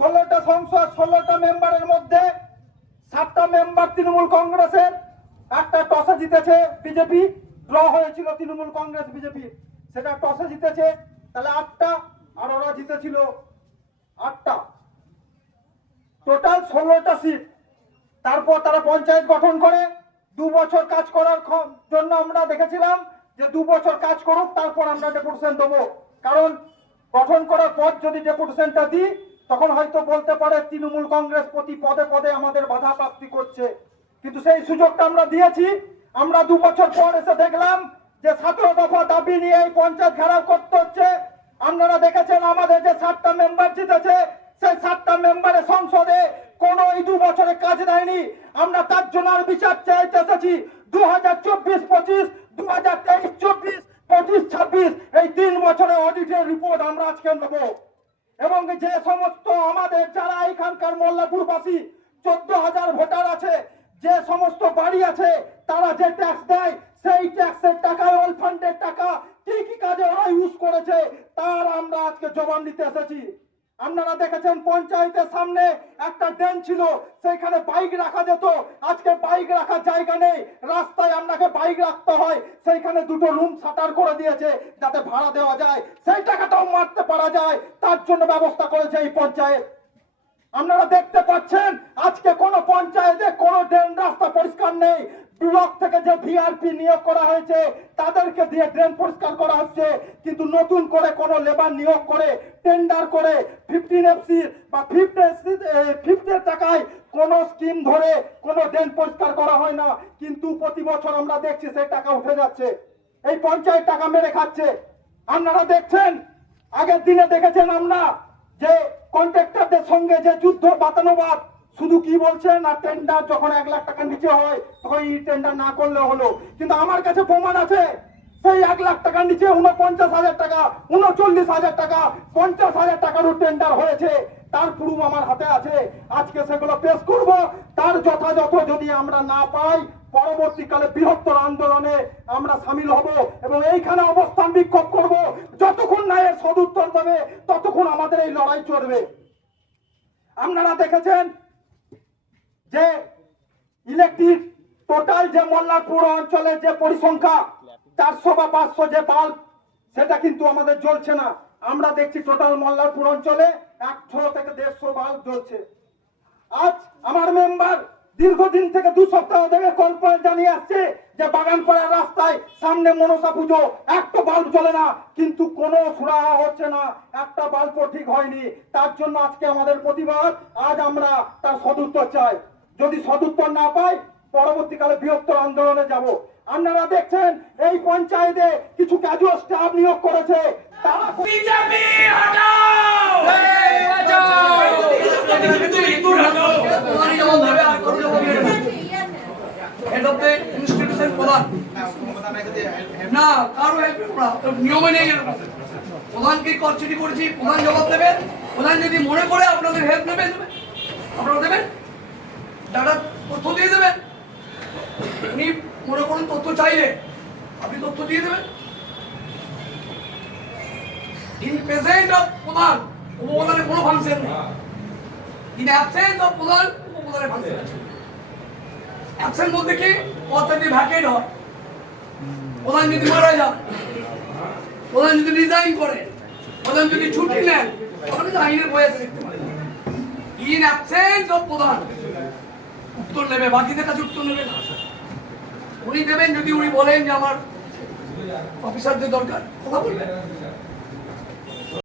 ষোলোটা সংসদ, ষোলোটা মেম্বারের মধ্যে সাতটা মেম্বার তৃণমূল কংগ্রেসের। একটা টসে জিতেছে বিজেপি ড্র হয়েছিল তৃণমূল কংগ্রেস, বিজেপি। সেটা টসে জিতেছে, তাহলে আটটা, আর ওরা জিতেছিল আটটা। টোটাল ষোলোটা সিট তারপর তারা পঞ্চায়েত গঠন করে, দু বছর কাজ করার জন্য আমরা দেখেছিলাম যে দু বছর কাজ করুক, তারপর আমরা ডেপুটেশন দেবো। কারণ গঠন করার পর যদি ডেপুটেশনটা দিই, তখন হয়তো বলতে পারে তৃণমূল কংগ্রেস প্রতি পদে পদে আমাদের বাধা প্রাপ্তি করছে। কিন্তু সেই সুযোগটা আমরা দিয়েছি। আমরা দু বছর পর এসে দেখলাম যে সতেরো দফা দাবি নিয়ে এই পঞ্চায়েত ঘেরাও করতে হচ্ছে। আপনারা দেখেছেন আমাদের যে সাতটা মেম্বার জিতেছে, সেই সাতটা মেম্বারের সংসদে কোনো এই দু বছরে কাজ দেয়নি। আমরা তার জন্য আর বিচার চাইতে এসেছি। দু হাজার চব্বিশ পঁচিশ, দু হাজার তেইশ চব্বিশ পঁচিশ, ছাব্বিশ, এই তিন বছরের অডিটের রিপোর্ট আমরা আজকে নেব। এবং যে সমস্ত আমাদের যারা এখানকার মোল্লাপুরবাসী, চোদ্দ হাজার ভোটার আছে, যে সমস্ত বাড়ি আছে, তারা যে ট্যাক্স দেয়, সেই ট্যাক্সের টাকা অল ফান্ডের টাকা কি কি কাজে ওরা ইউজ করেছে, তার আমরা আজকে জবান দিতে এসেছি। আপনারা দেখেছেন পঞ্চায়েতের সামনে একটা ড্রেন ছিল, সেইখানে বাইক রাখা যেত। আজকে বাইক রাখার জায়গা নেই, রাস্তায় আপনাকে বাইক রাখতে হয়। সেইখানে দুটো রুম সাটার করে দিয়েছে যাতে ভাড়া দেওয়া যায়। সেই টাকাটাও মারতে পারা যায়, তার জন্য ব্যবস্থা করেছে এই পঞ্চায়েত। আপনারা দেখতে পাচ্ছেন, আজকে কোন পঞ্চায়েতে কোন ড্রেন রাস্তা পরিষ্কার নেই। ব্লক থেকে যে ভিআরপি নিয়োগ করা হয়েছে, তাদেরকে দিয়ে ড্রেন পরিষ্কার করা হচ্ছে। কিন্তু নতুন করে কোন লেবার নিয়োগ করে টেন্ডার করে ফিফটিন এফসি বা ফিফটি ফিফটির টাকায় কোন স্কিম ধরে কোন ড্রেন পরিষ্কার করা হয় না। কিন্তু প্রতি বছর আমরা দেখছি সেই টাকা উঠে যাচ্ছে। এই পঞ্চায়েত টাকা মেরে খাচ্ছে। আপনারা দেখছেন? আগের দিনে দেখেছেন আমরা যে কন্ট্রাক্টরদের সঙ্গে যে যুদ্ধ বাতানুবাদ শুধু কি বলছেন? আর টেন্ডার যখন এক লাখ টাকার নিচে হয়, তখন এই টেন্ডার না করলে হলো। কিন্তু আমার কাছে প্রমাণ আছে। সেই এক লাখ টাকার নিচে উনপঞ্চাশ হাজার টাকা, উনচল্লিশ হাজার টাকা, পঞ্চাশ হাজার টাকারও টেন্ডার হয়েছে। তার প্রুফ আমার হাতে আছে। আজকে সেগুলো পেশ করব। তার যথাযথ যদি আমরা না পাই, পরবর্তীকালে বৃহত্তর আন্দোলনে আমরা সামিল হব এবং এইখানে অবস্থান বিক্ষোভ করব। যতক্ষণ না এর সদুত্তর দেবে, ততক্ষণ আমাদের এই লড়াই চলবে। আপনারা দেখেছেন ইলেকট্রিক টোটাল যে মল্লারপুর অঞ্চলে যে পরিসংখ্যা, চারশো বা পাঁচশো যে বাল্ব সেটা কিন্তু আমাদের জ্বলছে না। আমরা দেখছি টোটাল মল্লারপুর অঞ্চলে একশো থেকে দেড়শো বাল্ব জ্বলছে। আজ আমার মেম্বার দীর্ঘদিন থেকে দু সপ্তাহ থেকে কল করে জানিয়ে আসছে যে বাগান বাগানপাড়ার রাস্তায় সামনে মনসা পুজো, একটা বাল্ব জ্বলে না, কিন্তু কোনো সুরাহা হচ্ছে না, একটা বাল্বও ঠিক হয়নি। তার জন্য আজকে আমাদের প্রতিবাদ, আজ আমরা তার সদুত্তর চাই। যদি সদুত্তর না পাই পরবর্তীকালে বৃহত্তর আন্দোলনে যাব। আপনারা দেখছেন এই পঞ্চায়েতে কিছু ক্যাজুয়াল স্টাফ নিয়োগ করেছে। তারা BJP head of the institution প্রধান। না কারও হেল্প করা নিয়মে নেই এরকম। প্রধানকে কল করেছি প্রধান জবাব দেবে। প্রধান যদি মনে করে আপনাদের হেল্প নেবে দেবে আপনারা দেবেন ডাটা তথ্য দিয়ে দেবেন উনি মনে চাইলে আপনি তথ্য দিয়ে দেবেন। ইন প্রেজেন্ট অফ প্রধান, উপপ্রধানের কোনো ফাংশন নেই। ইন অ্যাবসেন্স অফ প্রধান, উপপ্রধানের ফাংশন আছে। অ্যাবসেন্ট বলতে কি? পদটা যদি হয়, প্রধান যদি মারা যান প্রধান যদি রিজাইন করে, প্রধান যদি ছুটি নেন তাহলে তো আইনের বই আছে দেখতে পারেন। ইন অ্যাবসেন্স অফ প্রধান, উত্তর নেবে, বাকিদের কাছে উত্তর নেবে না। উনি দেবেন যদি উনি বলেন যে আমার অফিসারদের দরকার কথা বলবেন।